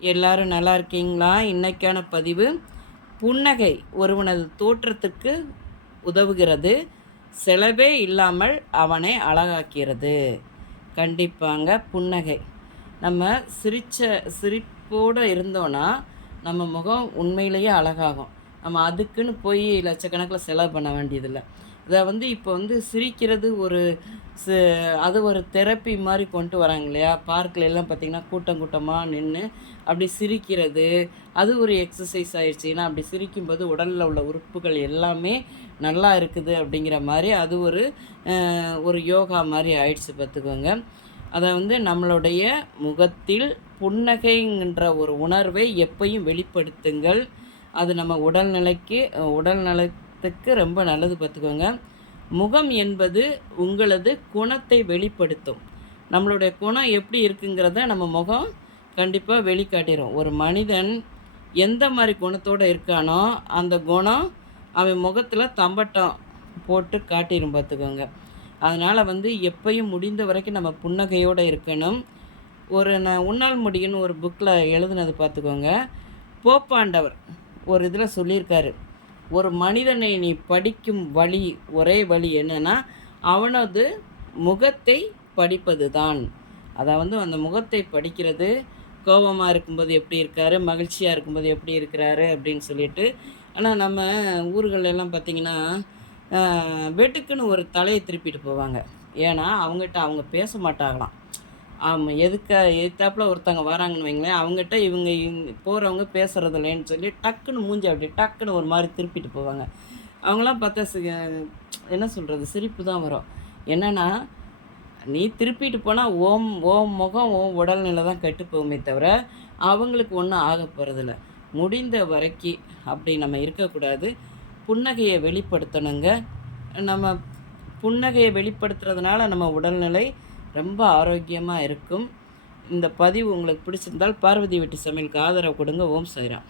எல்லாரும் நல்லா இருக்கீங்களா? இன்னைக்கான பதிவு புன்னகை ஒருவனது தோற்றத்துக்கு உதவுகிறது. செலவே இல்லாமல் அவனை அழகாக்கிறது. கண்டிப்பாங்க புன்னகை. நம்ம சிரிப்போடு இருந்தோன்னா நம்ம முகம் உண்மையிலேயே அழகாகும். நம்ம அதுக்குன்னு போய் லட்சக்கணக்கில் செலவு பண்ண வேண்டியதில்லை. அதை இப்போ சிரிக்கிறது ஒரு ச அது ஒரு தெரப்பி மாதிரி கொண்டு வராங்க இல்லையா? பார்க்ல எல்லாம் பார்த்திங்கன்னா கூட்டம் கூட்டமாக நின்று அப்படி சிரிக்கிறது, அது ஒரு எக்ஸசைஸ் ஆயிடுச்சு. ஏன்னா அப்படி சிரிக்கும்போது உடலில் உள்ள உறுப்புகள் எல்லாமே நல்லா இருக்குது அப்படிங்கிற மாதிரி அது ஒரு யோகா மாதிரி ஆயிடுச்சு பார்த்துக்கோங்க. அதை நம்மளுடைய முகத்தில் புன்னகைங்கிற ஒரு உணர்வை எப்பயும் வெளிப்படுத்துங்கள். அது நம்ம உடல் நலத்துக்கு ரொம்ப நல்லது பார்த்துக்கோங்க. முகம் என்பது உங்களது குணத்தை வெளிப்படுத்தும். நம்மளுடைய குணம் எப்படி இருக்குங்கிறத நம்ம முகம் கண்டிப்பாக வெளிக்காட்டிடும். ஒரு மனிதன் எந்த மாதிரி குணத்தோடு இருக்கானோ அந்த குணம் அவன் முகத்தில் தம்பட்டம் போட்டு காட்டிடும் பார்த்துக்கோங்க. அதனால் எப்பயும் முடிந்த வரைக்கும் நம்ம புன்னகையோடு இருக்கணும். உன்னால் முடியும்னு ஒரு புக்கில் எழுதுனது பார்த்துக்கோங்க. போப்பாண்டவர் ஒரு இதில் சொல்லியிருக்காரு, ஒரு மனிதனை நீ படிக்கும் ஒரே வழி என்னென்னா அவனது முகத்தை படிப்பது தான். அதை அந்த முகத்தை படிக்கிறது. கோபமாக இருக்கும்போது எப்படி இருக்கார், மகிழ்ச்சியாக இருக்கும்போது எப்படி இருக்கிறாரு அப்படின்னு சொல்லிட்டு. ஆனால் நம்ம ஊர்களெல்லாம் பார்த்திங்கன்னா வெட்டுக்குன்னு ஒரு தலையை திருப்பிட்டு போவாங்க. ஏன்னா அவங்ககிட்ட அவங்க பேச மாட்டாங்களாம். ஆமாம், எதுத்தாப்பில் ஒருத்தவங்க வராங்கன்னு வைங்களேன், அவங்ககிட்ட இவங்க போகிறவங்க பேசுகிறது இல்லைன்னு சொல்லி டக்குன்னு மூஞ்சி அப்படி டக்குன்னு ஒரு மாதிரி திருப்பிட்டு போவாங்க. அவங்களாம் பார்த்தா என்ன சொல்கிறது, சிரிப்பு தான் வரும். என்னென்னா நீ திருப்பிட்டு போனால் ஓம் முகம் உடல்நிலை தான் கெட்டு போகுமே தவிர அவங்களுக்கு ஒன்றும் ஆக போகிறதில்ல. முடிந்த வரைக்கும் அப்படி நம்ம இருக்கக்கூடாது. புன்னகையை வெளிப்படுத்தணுங்க. நம்ம புன்னகையை வெளிப்படுத்துறதுனால நம்ம உடல்நிலை ரொம்ப ஆரோக்கியமாக இருக்கும். இந்த பதிவு உங்களுக்கு பிடிச்சிருந்தால் பார்வதி வீட்டு சமையலுக்கு ஆதரவு கொடுங்க. ஓம் சாய்ராம்.